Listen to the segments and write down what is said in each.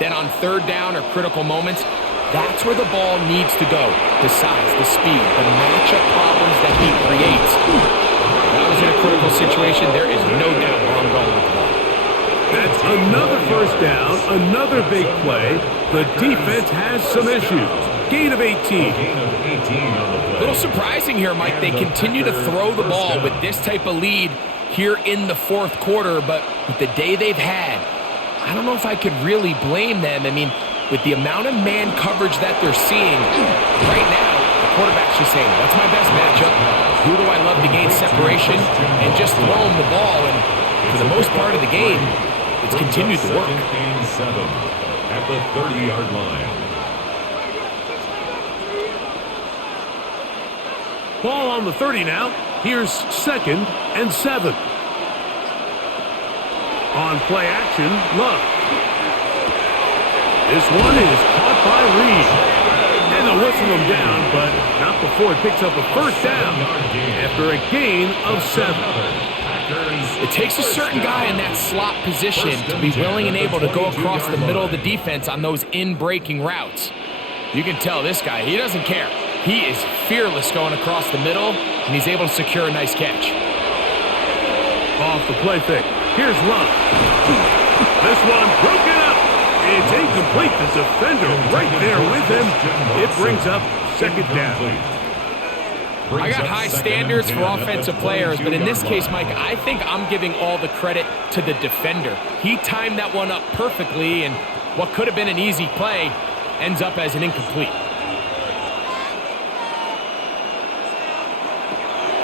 Then on third down or critical moments, that's where the ball needs to go. The size, the speed, the matchup problems that he creates. If I was in a critical situation, there is no doubt where I'm going with the ball. That's another first down, another big play. The defense has some issues. Gain of 18. A little surprising here, Mike. They continue to throw the ball with this type of lead here in the fourth quarter, but with the day they've had, I don't know if I could really blame them. I mean, with the amount of man coverage that they're seeing, right now, the quarterback's just saying, what's my best matchup? Who do I love to gain separation? And just throw him the ball. And for the most part of the game, it's continued to work. At the 30-yard line. Ball on the 30 now. Here's 2nd and 7. On play action, Love. This one is caught by Reed. And they'll whistle him down, but not before it picks up a first down after a gain of 7. It takes a certain guy in that slot position to be willing and able to go across the middle of the defense on those in-breaking routes. You can tell this guy, he doesn't care. He is fearless going across the middle, and he's able to secure a nice catch. Off the play fake. Here's Love. This one broken up. It's incomplete. The defender right there with him. It brings up 2nd down. I got high standards for offensive players, but in this case, Mike, I think I'm giving all the credit to the defender. He timed that one up perfectly, and what could have been an easy play ends up as an incomplete.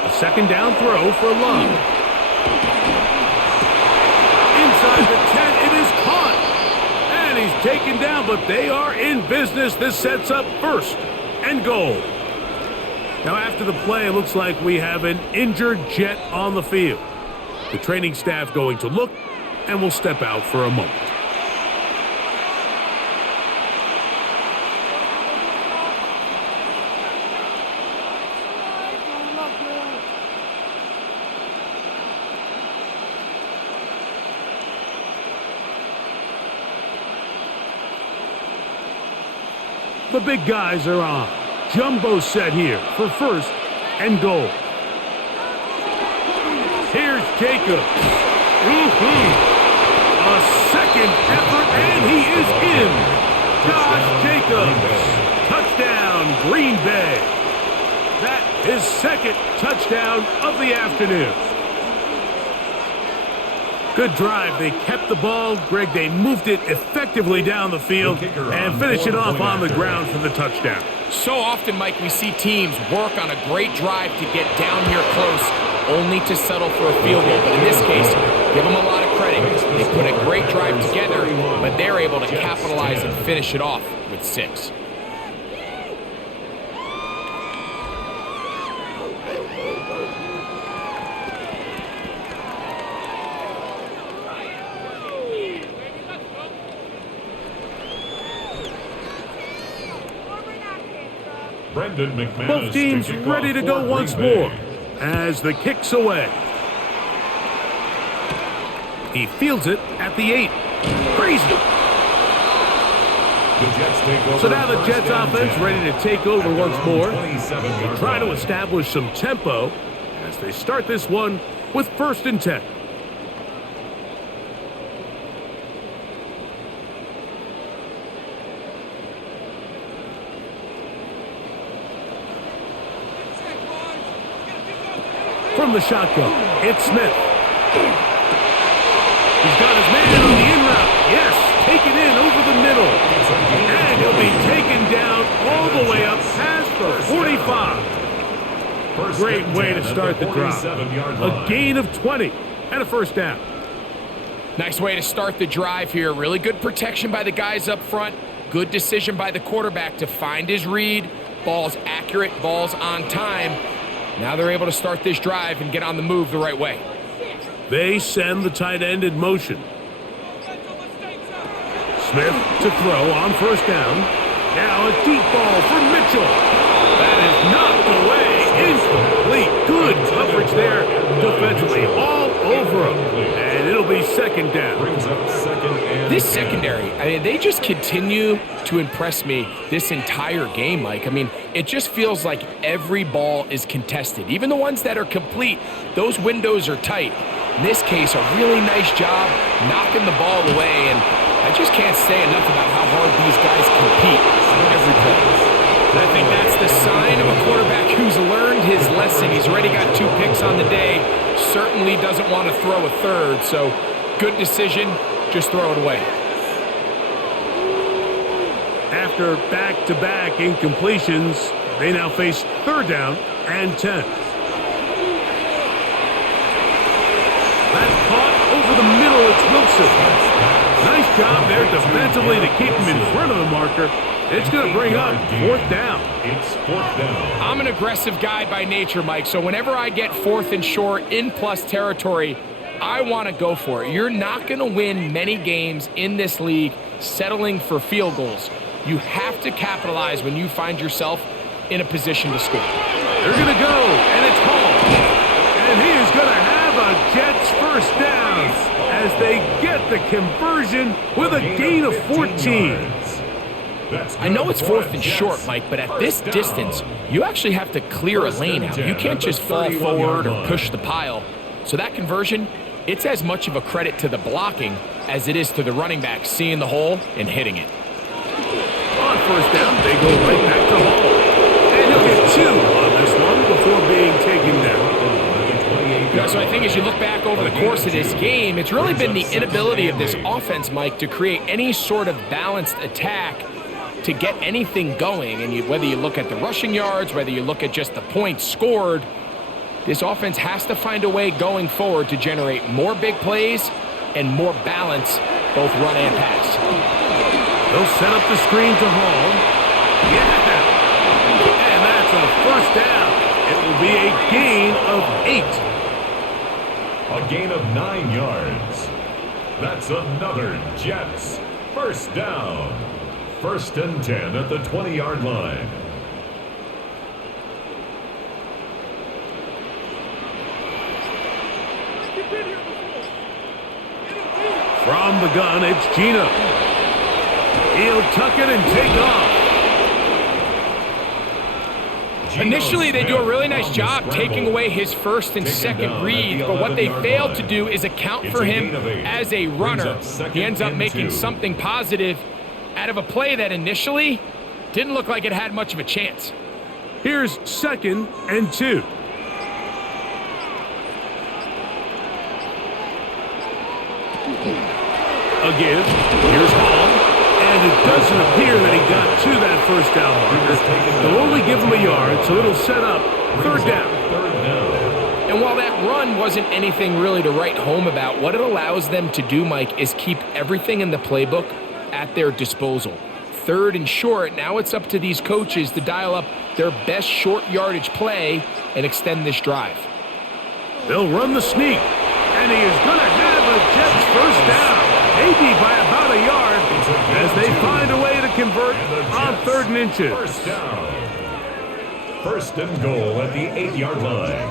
A 2nd down throw for Love. Inside the 10, it is caught. And he's taken down, but they are in business. This sets up 1st and goal. Now after the play, it looks like we have an injured Jet on the field. The training staff going to look, and will step out for a moment. The big guys are on. Jumbo set here for 1st and goal. Here's Jacobs. A 2nd effort, and he is in. Josh Jacobs. Touchdown, Green Bay. That is 2nd touchdown of the afternoon. Good drive. They kept the ball. Greg, they moved it effectively down the field and finish it off on the ground for the touchdown. So often, Mike, we see teams work on a great drive to get down here close, only to settle for a field goal. But in this case, give them a lot of credit. They put a great drive together, but they're able to capitalize and finish it off with 6. Both teams ready to go once more as the kick's away. He fields it at the 8. Crazy. So now the Jets offense ready to take over once more. They try to establish some tempo as they start this one with 1st and 10. From the shotgun, it's Smith. He's got his man on the in route. Yes, taken in over the middle. And he'll be taken down all the way up past the 45. Great way to start the drive. A gain of 20 and a 1st down. Nice way to start the drive here. Really good protection by the guys up front. Good decision by the quarterback to find his read. Ball's accurate, ball's on time. Now they're able to start this drive and get on the move the right way. They send the tight end in motion. Smith to throw on 1st down. Now a deep ball for Mitchell. That is knocked away. Incomplete. Good coverage there defensively all over him. And it'll be 2nd down. Brings up 2nd and This secondary, I mean, they just continue to impress me this entire game, Mike. I mean, it just feels like every ball is contested. Even the ones that are complete, those windows are tight. In this case, a really nice job knocking the ball away, and I just can't say enough about how hard these guys compete on every play. I think that's the sign of a quarterback who's learned his lesson. He's already got 2 picks on the day, certainly doesn't want to throw a third, so good decision, just throw it away. After back-to-back incompletions, they now face 3rd down and 10. That's caught over the middle. It's Wilson. Nice job there defensively to keep him in front of the marker. It's going to bring up 4th down. It's 4th down. I'm an aggressive guy by nature, Mike, so whenever I get 4th and short in plus territory, I want to go for it. You're not going to win many games in this league settling for field goals. You have to capitalize when you find yourself in a position to score. They're going to go, and it's Hall. And he is going to have a Jets 1st down as they get the conversion with a gain of 14. I know it's 4th and short, Mike, but at this distance, you actually have to clear a lane out. You can't just fall forward or push the pile. So that conversion, it's as much of a credit to the blocking as it is to the running back seeing the hole and hitting it. On 1st down, they go right back to Hall. And he'll get 2 on this one before being taken down. So I think as you look back over the course of this game, it's really been the inability of this offense, Mike, to create any sort of balanced attack to get anything going. And whether you look at the rushing yards, whether you look at just the points scored, this offense has to find a way going forward to generate more big plays and more balance, both run and pass. They'll set up the screen to Hall. Yeah! And that's a 1st down. It will be a gain of 8. A gain of 9 yards. That's another Jets 1st down. 1st and 10 at the 20-yard line. From the gun, it's Gino. He'll tuck it and take off. Initially, they do a really nice job taking away his 1st and 2nd read, but what they failed to do is account for him as a runner. He ends up making something positive out of a play that initially didn't look like it had much of a chance. Here's 2nd and 2. Again, here's Hall. And it doesn't appear that he got to that 1st down marker. They'll only give him a yard, so it'll set up 3rd down. And while that run wasn't anything really to write home about, what it allows them to do, Mike, is keep everything in the playbook at their disposal. 3rd and short, now it's up to these coaches to dial up their best short yardage play and extend this drive. They'll run the sneak, and he is going to have a Jets 1st down, maybe by about a yard, as they find a way to convert on 3rd and inches. 1st down. 1st and goal at the 8-yard line.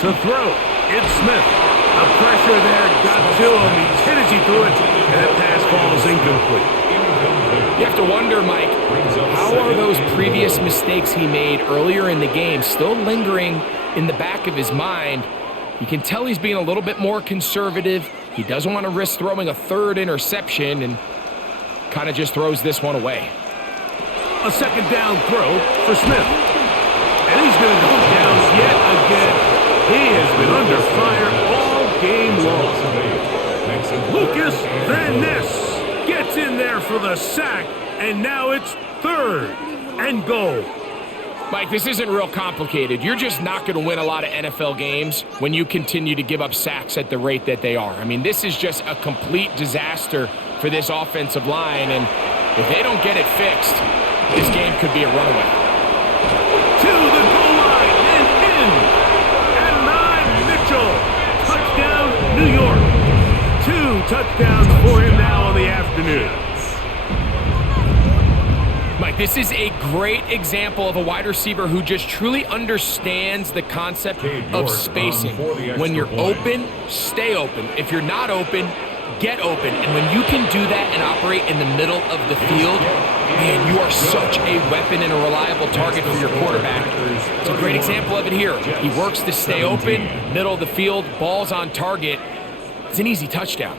To throw, it's Smith. The pressure there got to him. He hit as he threw it, and that pass falls incomplete. You have to wonder, Mike, how are those previous mistakes he made earlier in the game still lingering in the back of his mind? You can tell he's being a little bit more conservative. He doesn't want to risk throwing a 3rd interception and kind of just throws this one away. A 2nd down throw for Smith. And he's going to go down yet again. He has been under fire all game long. Lucas Van Ness gets in there for the sack, and now it's 3rd and goal. Mike, this isn't real complicated. You're just not going to win a lot of NFL games when you continue to give up sacks at the rate that they are. I mean, this is just a complete disaster for this offensive line, and if they don't get it fixed, this game could be a runaway. To the goal line and in. Adonai Mitchell. Touchdown, New York. 2 touchdowns for him now on the afternoon. Mike, This is a great example of a wide receiver who just truly understands the concept of spacing. When you're open, stay open. If you're not open, get open. And when you can do that and operate in the middle of the field, man, you are such a weapon and a reliable target for your quarterback. It's a great example of it here. He works to stay open, middle of the field, ball's on target. It's an easy touchdown.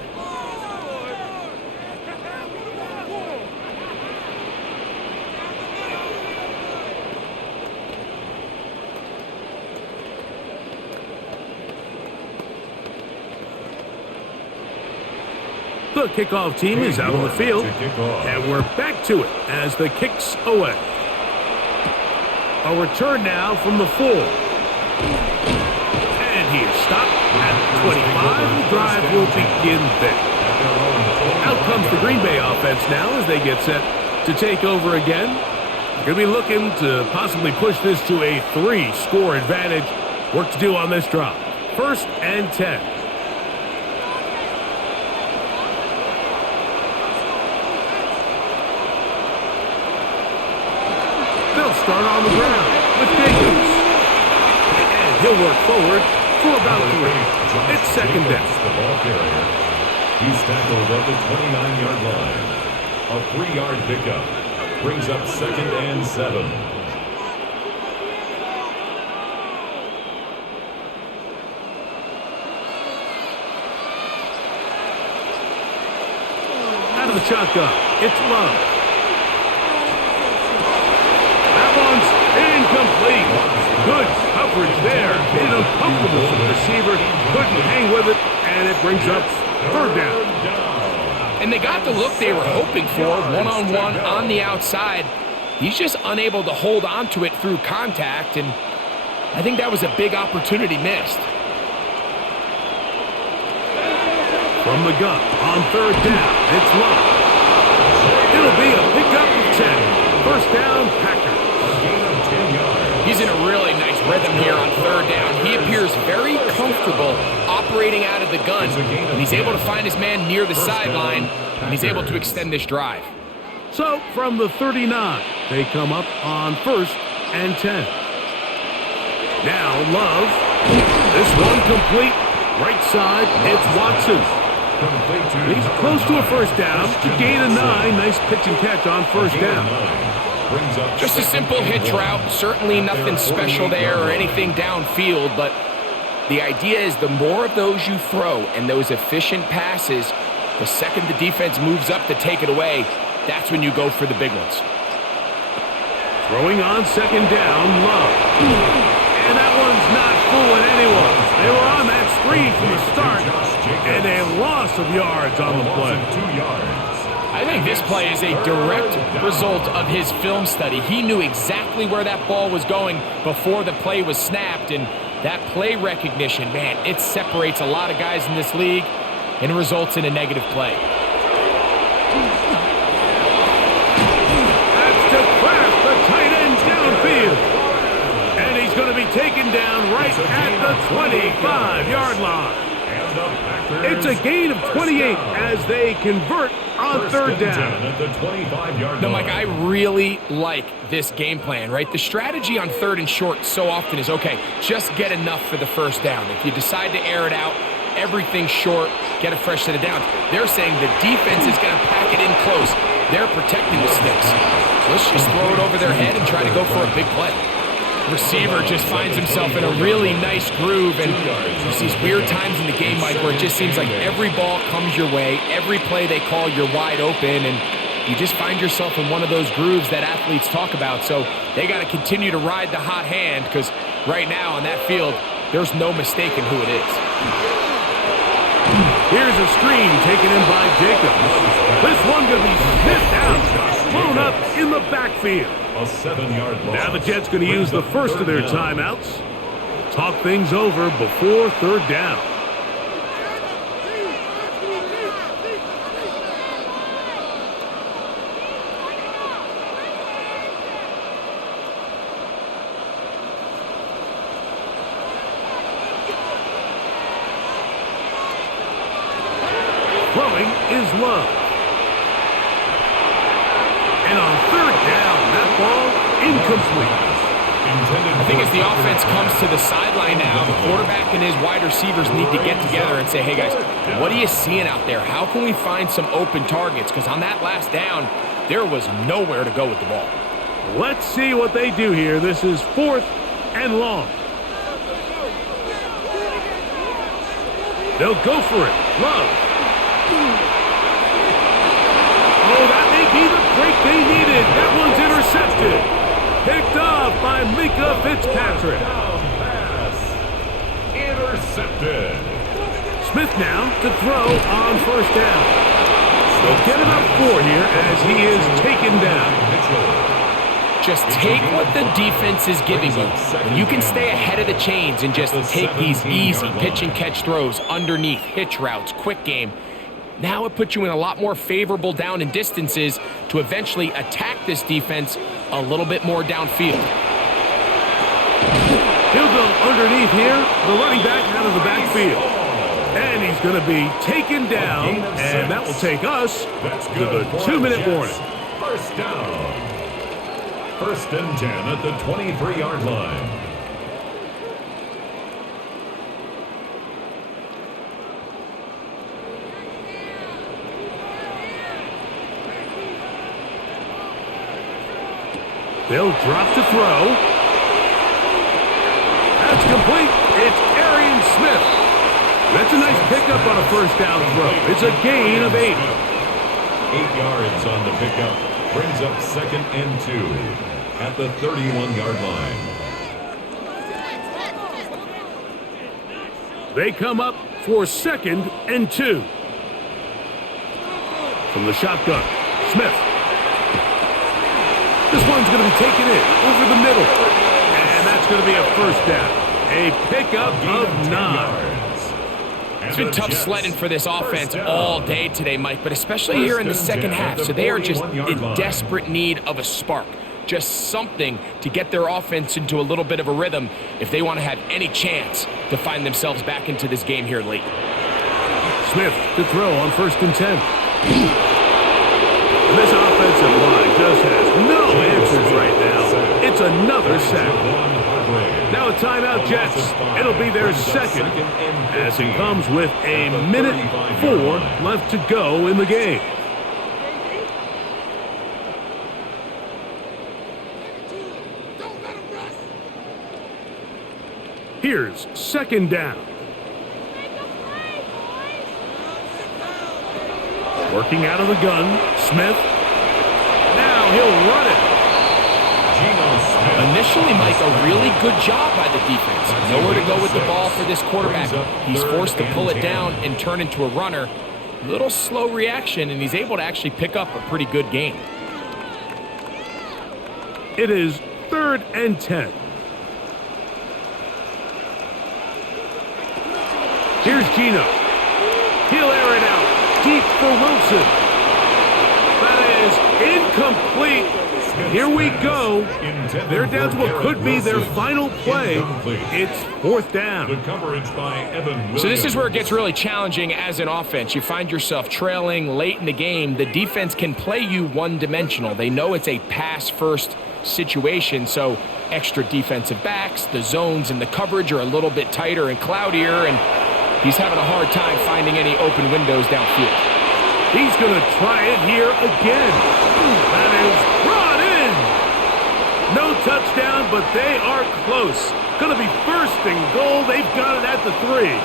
The kickoff team is out on the field, and we're back to it as the kick's away. A return now from the 4. And he is stopped at the 25. The drive will begin there. Out comes the Green Bay offense now as they get set to take over again. Going to be looking to possibly push this to a 3-score advantage. Work to do on this drive. 1st and 10. Start on the ground with Jacobs. And he'll work forward for about 3. It's 2nd down. The ball carrier. He's tackled at the 29-yard line. A 3-yard pickup brings up 2nd and 7. Out of the shotgun, it's Love. Incomplete. Good coverage there. Made it uncomfortable for the receiver. Couldn't hang with it, and it brings up 3rd down. And they got the look they were hoping for, one-on-one on the outside. He's just unable to hold on to it through contact, and I think that was a big opportunity missed. From the gun on 3rd down, it's Love. It'll be a pickup of 10. 1st down, Packers. He's in a really nice rhythm here on 3rd down. He appears very comfortable operating out of the gun, and he's able to find his man near the sideline, and he's able to extend this drive. So from the 39, they come up on 1st and 10. Now Love. This one complete. Right side, it's Watson. He's close to a 1st down. To gain a 9. Nice pitch and catch on 1st down. Just a simple hitch route. Certainly nothing special there or anything downfield, but the idea is the more of those you throw and those efficient passes, the second the defense moves up to take it away, that's when you go for the big ones. Throwing on 2nd down, Love. And that one's not fooling anyone. They were on that screen from the start, and a loss of yards on the play. 2 yards. I think this play is a direct result of his film study. He knew exactly where that ball was going before the play was snapped, and that play recognition, man, it separates a lot of guys in this league and results in a negative play. That's to crash the tight end downfield. And he's going to be taken down right at the 25-yard line. It's a gain of 28 as they convert on 3rd down. No, Mike, I really like this game plan, right? The strategy on 3rd and short so often is, okay, just get enough for the 1st down. If you decide to air it out, everything short, get a fresh set of downs. They're saying the defense is going to pack it in close. They're protecting the sticks. So let's just throw it over their head and try to go for a big play. Receiver just finds himself in a really nice groove, and there's these weird times in the game, Mike, where it just seems like every ball comes your way, every play they call, you're wide open, and you just find yourself in one of those grooves that athletes talk about. So they got to continue to ride the hot hand, because right now on that field, there's no mistaking who it is. Here's a screen taken in by Jacobs. This one going to be sniffed out, thrown up in the backfield. A 7-yard loss. Now the Jets going to use the first of their timeouts. Talk things over before 3rd down. Throwing is Love. And on 3rd down, incomplete. I think as the offense comes to the sideline now, the quarterback and his wide receivers need to get together and say, hey, guys, what are you seeing out there? How can we find some open targets? Because on that last down, there was nowhere to go with the ball. Let's see what they do here. This is 4th and long. They'll go for it. Love. Oh, that may be the break they needed. That one's intercepted. Picked off by Mika Fitzpatrick. Intercepted. Smith now to throw on 1st down. They'll get about 4 here as he is taken down. Just take what the defense is giving you. When you can stay ahead of the chains and just take these easy pitch and catch throws underneath, hitch routes, quick game, now it puts you in a lot more favorable down and distances to eventually attack this defense a little bit more downfield. He'll go underneath here, the running back out of the backfield. And he's going to be taken down, and that will take us to the 2-minute warning. 1st down. 1st and 10 at the 23-yard line. They'll drop to throw. That's complete. It's Arian Smith. That's a nice pickup on a 1st down throw. It's a gain of 8. 8 yards on the pickup. Brings up 2nd and 2 at the 31-yard line. They come up for 2nd and 2. From the shotgun, Smith. This one's going to be taken in over the middle. And that's going to be a 1st down. A pickup of 9. It's been tough sledding for this offense all day today, Mike, but especially here in the second half. So they are just in desperate need of a spark, just something to get their offense into a little bit of a rhythm if they want to have any chance to find themselves back into this game here late. Smith to throw on 1st and 10. And this offensive line just has no answers right now. It's another sack. Now a timeout, Jets. It'll be their 2nd as it comes with a 1:04 left to go in the game. Here's 2nd down. Working out of the gun, Smith. Now he'll run it. Initially, Mike, a really good job by the defense. Nowhere to go with the ball for this quarterback. He's forced to pull it down and turn into a runner. Little slow reaction, and he's able to actually pick up a pretty good gain. It is 3rd and 10. Here's Gino. He'll air it out deep for Wilson. That is incomplete. Here we go. They're down to what could be their final play. It's 4th down. So this is where it gets really challenging as an offense. You find yourself trailing late in the game. The defense can play you one-dimensional. They know it's a pass-first situation, so extra defensive backs, the zones and the coverage are a little bit tighter and cloudier, and he's having a hard time finding any open windows downfield. He's going to try it here again. That is brought in. No touchdown, but they are close. Going to be 1st and goal. They've got it at the 3.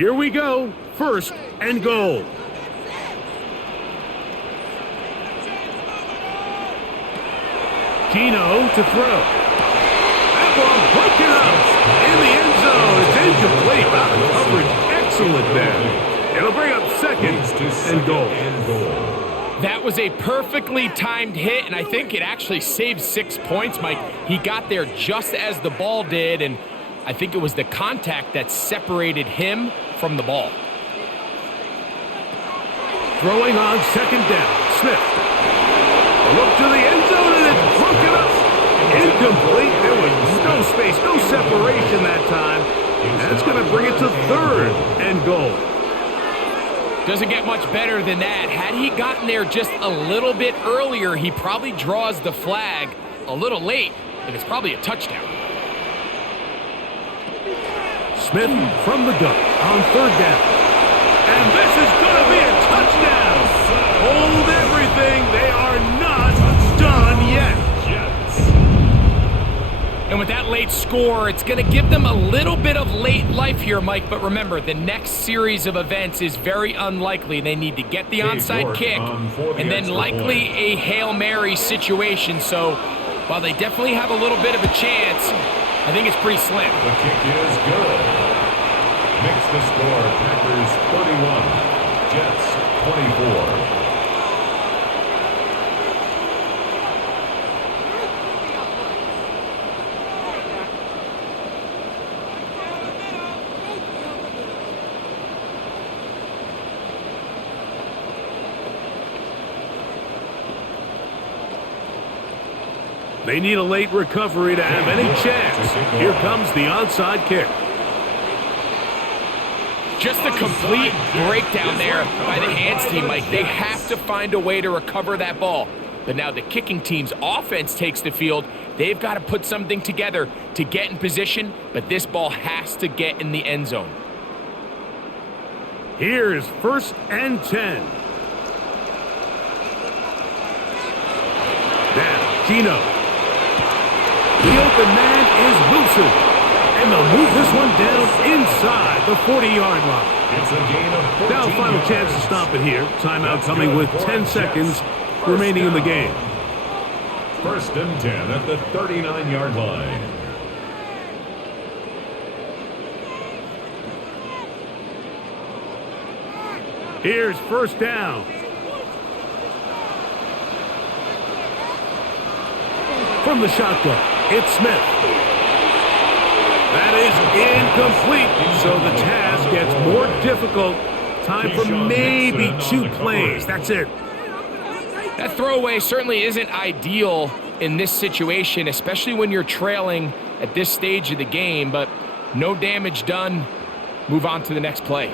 Here we go. 1st and goal. Gino to throw. That ball broken up in the end zone. It's incomplete. Wow, the coverage excellent there. It'll bring up 2nd and goal. That was a perfectly timed hit, and I think it actually saved 6 points, Mike. He got there just as the ball did, and I think it was the contact that separated him from the ball. Throwing on 2nd down. Smith. A look to the end zone, and it's broken up. Incomplete. There was no space, no separation that time. That's going to bring it to third and goal. Doesn't get much better than that. Had he gotten there just a little bit earlier, he probably draws the flag a little late, and it's probably a touchdown. Smith from the gun on third down. And this is going to be a touchdown. Hold everything. They are not done yet. And with that late score, it's going to give them a little bit of late life here, Mike. But remember, the next series of events is very unlikely. They need to get the onside kick and then likely a Hail Mary situation. So while they definitely have a little bit of a chance, I think it's pretty slim. The kick is good. Makes the score Packers 31, Jets 24. They need a late recovery to have any chance. Here comes the onside kick. Just a complete breakdown there by the hands team, Mike. They have to find a way to recover that ball. But now the kicking team's offense takes the field. They've got to put something together to get in position, but this ball has to get in the end zone. Here is 1st and 10. Now, Gino. The open man is Wilson. And they'll move this one down inside the 40-yard line. It's a gain of 14 Now, final chance to stop it here. Timeout coming with 10 seconds remaining in the game. 1st and 10 at the 39-yard line. Here's 1st down. From the shotgun, it's Smith. That is incomplete, so the task gets more difficult. Time for maybe 2 plays. That's it. That throwaway certainly isn't ideal in this situation, especially when you're trailing at this stage of the game, but no damage done. Move on to the next play.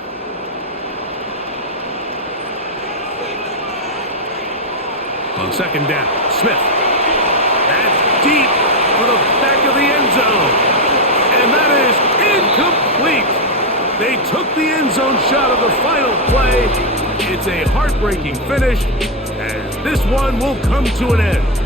On 2nd down, Smith. That's deep for the back of the end zone. And that is incomplete. They took the end zone shot of the final play. It's a heartbreaking finish, as this one will come to an end.